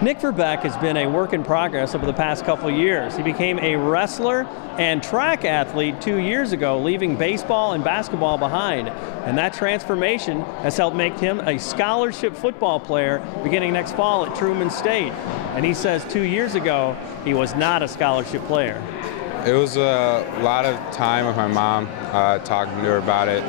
Nick Verbeck has been a work in progress over the past couple of years. He became a wrestler and track athlete 2 years ago, leaving baseball and basketball behind. And that transformation has helped make him a scholarship football player beginning next fall at Truman State. And he says 2 years ago, he was not a scholarship player. It was a lot of time with my mom, talking to her about it.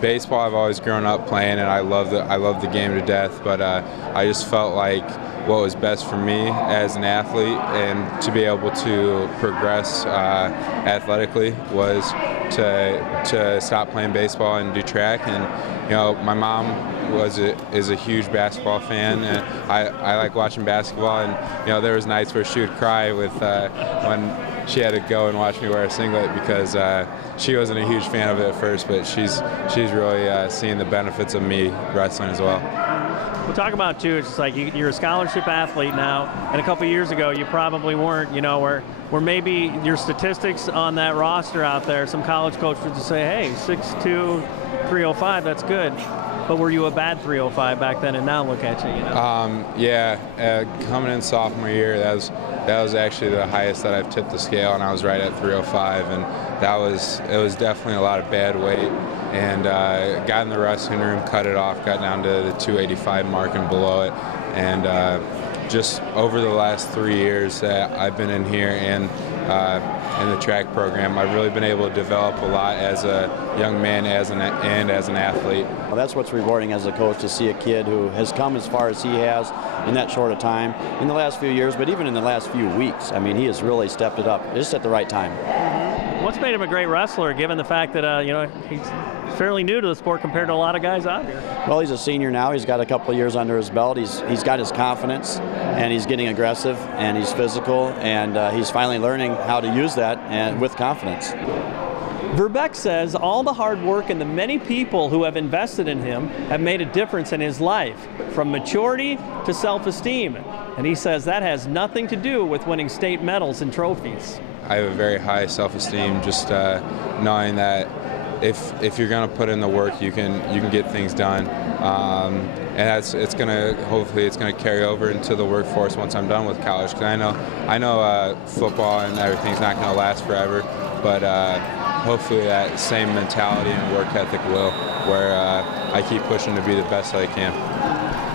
Baseball, I've always grown up playing, and I love the game to death. But I just felt like what was best for me as an athlete and to be able to progress athletically was to stop playing baseball and do track. And you know, my mom is a huge basketball fan, and I like watching basketball. And you know, there was nights where she would cry with when she had to go and watch me wear a singlet because she wasn't a huge fan of it at first, but she's really seeing the benefits of me wrestling as well. We'll talk about too, it's just like you're a scholarship athlete now, and a couple of years ago you probably weren't, you know, where maybe your statistics on that roster out there, some college coach would just say, hey, 6'2", 305, that's good. But were you a bad 305 back then, and now look at you, you know? Yeah, coming in sophomore year, that was actually the highest that I've tipped the scale, and I was right at 305, and it was definitely a lot of bad weight. And got in the wrestling room, cut it off, got down to the 285 mark and below it. And just over the last 3 years that I've been in here and in the track program, I've really been able to develop a lot as a young man and as an athlete. Well, that's what's rewarding as a coach, to see a kid who has come as far as he has in that short of time in the last few years, but even in the last few weeks. I mean, he has really stepped it up just at the right time. What's made him a great wrestler, given the fact that you know, he's fairly new to the sport compared to a lot of guys out here? Well, he's a senior now. He's got a couple of years under his belt. He's got his confidence, and he's getting aggressive, and he's physical, and he's finally learning how to use that and with confidence. Verbeck says all the hard work and the many people who have invested in him have made a difference in his life, from maturity to self-esteem. And he says that has nothing to do with winning state medals and trophies. I have a very high self-esteem, just knowing that if you're going to put in the work, you can get things done, and hopefully it's gonna carry over into the workforce once I'm done with college. Because I know football and everything's not going to last forever, but hopefully that same mentality and work ethic will, where I keep pushing to be the best I can.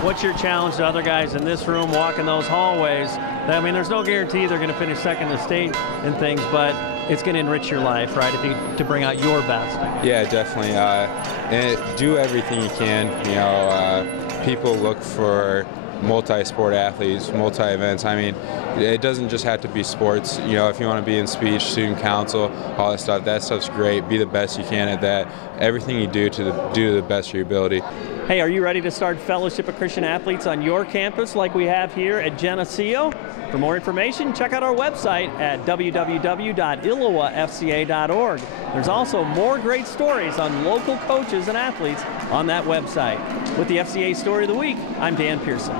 What's your challenge to other guys in this room walking those hallways? I mean, there's no guarantee they're going to finish second in the state and things, but it's going to enrich your life, right, to bring out your best. Yeah, definitely. And do everything you can. You know, people look for multi-sport athletes, multi-events. I mean, it doesn't just have to be sports. You know, if you want to be in speech, student council, all that stuff's great. Be the best you can at that. Everything you do do to the best of your ability. Hey, are you ready to start Fellowship of Christian Athletes on your campus like we have here at Geneseo? For more information, check out our website at www.illowafca.org. There's also more great stories on local coaches and athletes on that website. With the FCA Story of the Week, I'm Dan Pearson.